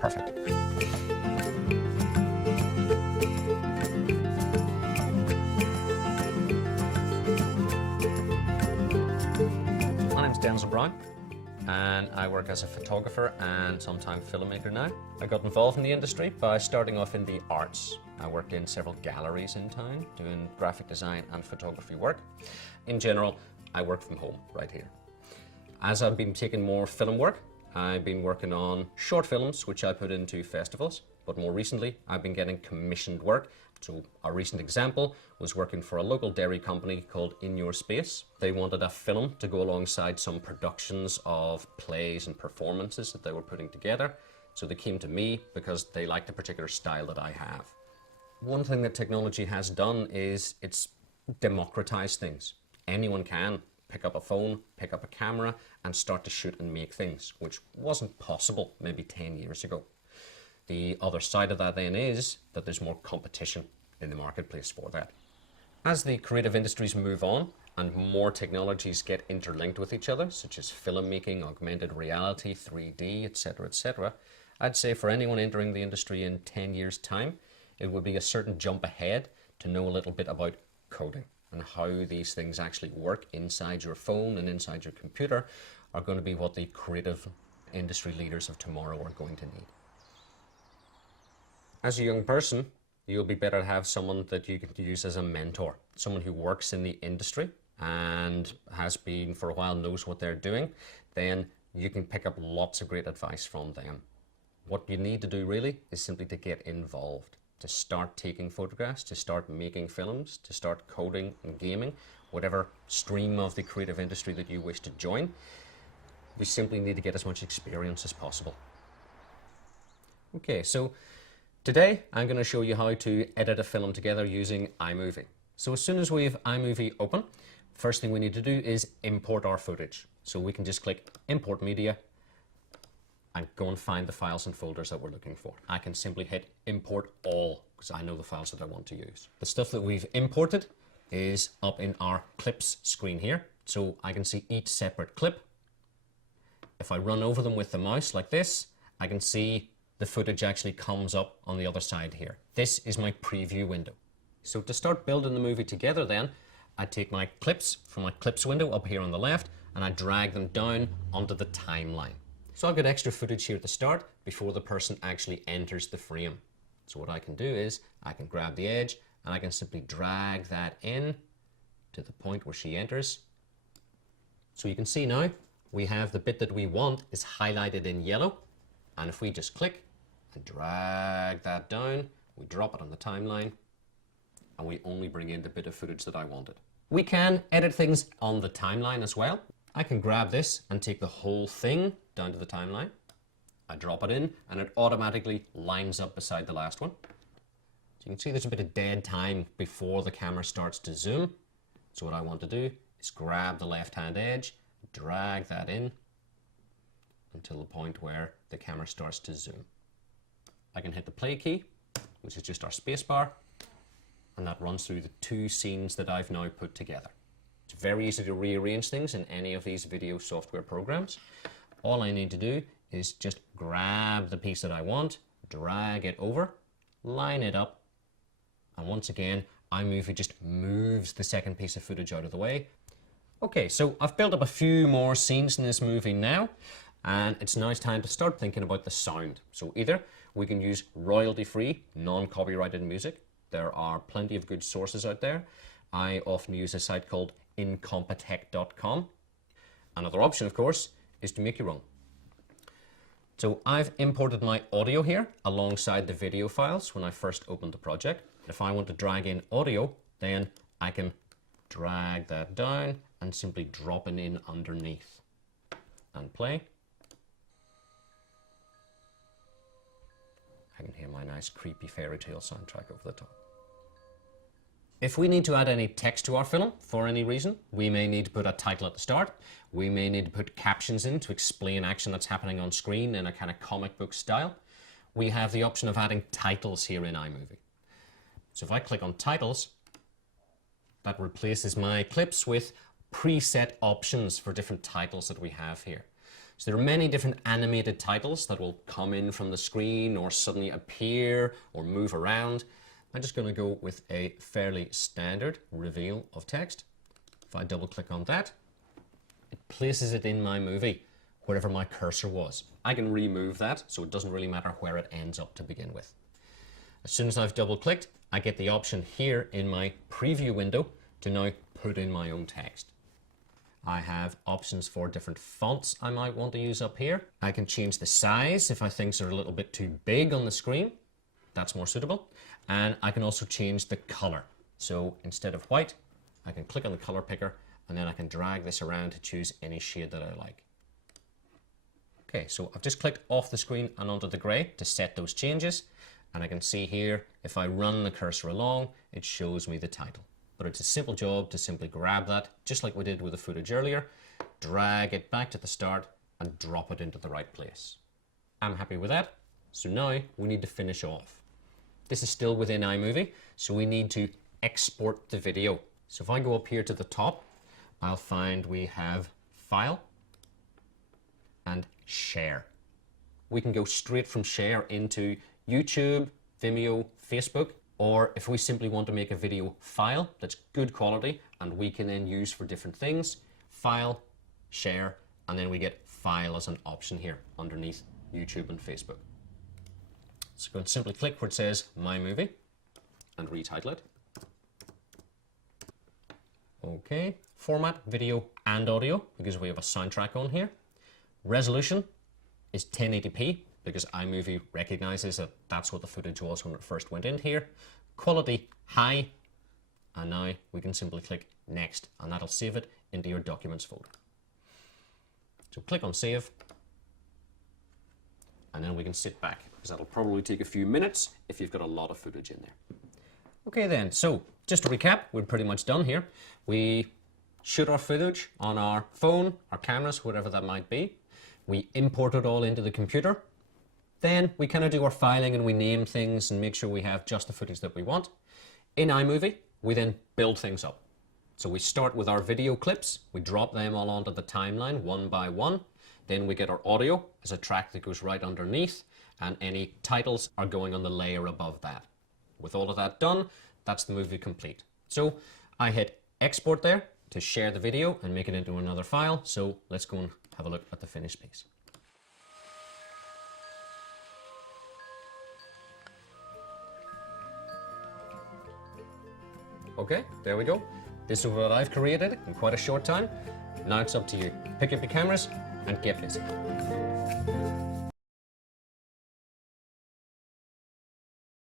Perfect. My name's Denzil Brown, and I work as a photographer and sometimes filmmaker now. I got involved in the industry by starting off in the arts. I worked in several galleries in town doing graphic design and photography work. In general, I work from home right here. As I've been taking more film work, I've been working on short films which I put into festivals, but more recently I've been getting commissioned work. So a recent example was working for a local dairy company called In Your Space. They wanted a film to go alongside some productions of plays and performances that they were putting together. So they came to me because they liked the particular style that I have. One thing that technology has done is it's democratized things. Anyone can pick up a phone, pick up a camera, and start to shoot and make things, which wasn't possible maybe 10 years ago. The other side of that then is that there's more competition in the marketplace for that. As the creative industries move on and more technologies get interlinked with each other, such as filmmaking, augmented reality, 3D, etc., I'd say for anyone entering the industry in 10 years' time, it would be a certain jump ahead to know a little bit about coding and how these things actually work inside your phone and inside your computer are going to be what the creative industry leaders of tomorrow are going to need. As a young person, you'll be better to have someone that you can use as a mentor, someone who works in the industry and has been for a while, knows what they're doing. Then you can pick up lots of great advice from them. What you need to do really is simply to get involved, to start taking photographs, to start making films, to start coding and gaming, whatever stream of the creative industry that you wish to join. We simply need to get as much experience as possible. Okay, so today I'm going to show you how to edit a film together using iMovie. So as soon as we have iMovie open, first thing we need to do is import our footage. So we can just click Import Media and go and find the files and folders that we're looking for. I can simply hit Import All because I know the files that I want to use. The stuff that we've imported is up in our clips screen here. So I can see each separate clip. If I run over them with the mouse like this, I can see the footage actually comes up on the other side here. This is my preview window. So to start building the movie together then, I take my clips from my clips window up here on the left and I drag them down onto the timeline. So I've got extra footage here at the start before the person actually enters the frame. So what I can do is I can grab the edge and I can simply drag that in to the point where she enters. So you can see now we have the bit that we want is highlighted in yellow. And if we just click and drag that down, we drop it on the timeline and we only bring in the bit of footage that I wanted. We can edit things on the timeline as well. I can grab this and take the whole thing down to the timeline. I drop it in and it automatically lines up beside the last one. So you can see there's a bit of dead time before the camera starts to zoom. So what I want to do is grab the left-hand edge, drag that in until the point where the camera starts to zoom. I can hit the play key, which is just our space bar, and that runs through the two scenes that I've now put together. It's very easy to rearrange things in any of these video software programs. All I need to do is just grab the piece that I want, drag it over, line it up, and once again, iMovie just moves the second piece of footage out of the way. Okay, so I've built up a few more scenes in this movie now, and it's now time to start thinking about the sound. So either we can use royalty-free, non-copyrighted music. There are plenty of good sources out there. I often use a site called incompetech.com. Another option, of course, is to make your own. So I've imported my audio here alongside the video files when I first opened the project. If I want to drag in audio, then I can drag that down and simply drop it in underneath and play. I can hear my nice creepy fairy tale soundtrack over the top. If we need to add any text to our film for any reason, we may need to put a title at the start. We may need to put captions in to explain action that's happening on screen in a kind of comic book style. We have the option of adding titles here in iMovie. So if I click on titles, that replaces my clips with preset options for different titles that we have here. So there are many different animated titles that will come in from the screen or suddenly appear or move around. I'm just going to go with a fairly standard reveal of text. If I double click on that, it places it in my movie wherever my cursor was. I can remove that, so it doesn't really matter where it ends up to begin with. As soon as I've double clicked, I get the option here in my preview window to now put in my own text. I have options for different fonts I might want to use up here. I can change the size if I think they're a little bit too big on the screen. That's more suitable. And I can also change the color. So instead of white, I can click on the color picker and then I can drag this around to choose any shade that I like. Okay, so I've just clicked off the screen and onto the gray to set those changes. And I can see here, if I run the cursor along, it shows me the title. But it's a simple job to simply grab that, just like we did with the footage earlier, drag it back to the start and drop it into the right place. I'm happy with that. So now we need to finish off. This is still within iMovie, so we need to export the video. So if I go up here to the top, I'll find we have File and Share. We can go straight from Share into YouTube, Vimeo, Facebook, or if we simply want to make a video file that's good quality and we can then use for different things, File, Share, and then we get File as an option here underneath YouTube and Facebook. So go and simply click where it says My Movie and retitle it. Okay, format, video and audio, because we have a soundtrack on here. Resolution is 1080p, because iMovie recognizes that that's what the footage was when it first went in here. Quality, high, and now we can simply click Next, and that'll save it into your Documents folder. So click on Save, and then we can sit back, because that'll probably take a few minutes if you've got a lot of footage in there. Okay then, so just to recap, we're pretty much done here. We shoot our footage on our phone, our cameras, whatever that might be. We import it all into the computer. Then we kind of do our filing and we name things and make sure we have just the footage that we want. In iMovie, we then build things up. So we start with our video clips. We drop them all onto the timeline one by one. Then we get our audio as a track that goes right underneath, and any titles are going on the layer above that. With all of that done, that's the movie complete. So I hit export there to share the video and make it into another file. So let's go and have a look at the finished piece. Okay, there we go. This is what I've created in quite a short time. Now it's up to you. Pick up your cameras and get busy.